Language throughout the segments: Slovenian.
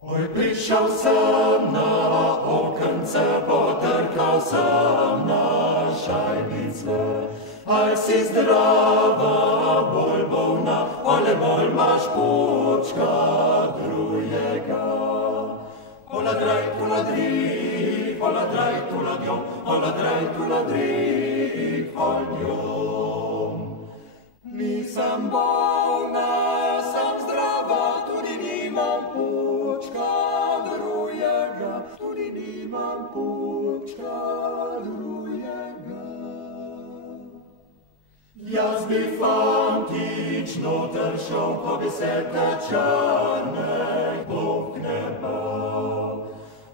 Oj, prišel sem na okence, potrkal sem na šajbice. Aj si zdrava, bolj bolna, ale bolj imaš pučka drugega. Ola draj, tula drik, ola draj, tula djom, ola draj, tula drik, ol djom. Nisem bolna, sem zdrava, tudi nimam pučka drugega, tudi nimam pučka drugega. Jaz bi fantič noter šel, ko bi se te črne bobne bal.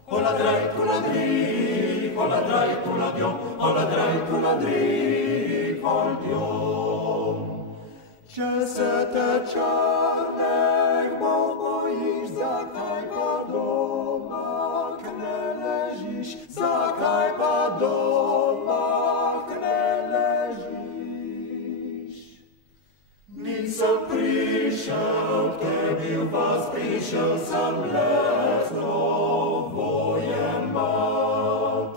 Ola draj, tula drik, ola draj, tula djom, ola draj, tula drik, ol djom. Če se te črnih bol bojiš, zakaj pa doma ne ležiš, zakaj pa doma ne ležiš. Nisem prišel k tebi v vas, prišel sem les vojem mat.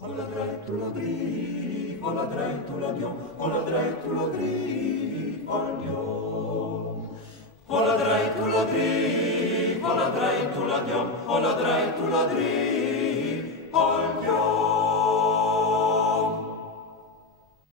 Ola draj, tula drik, ola draj, tula djom, ola draj, tula drik, ol djom. Ola draj, tula drik, ola draj, tula djom, ola draj, tula drik, ol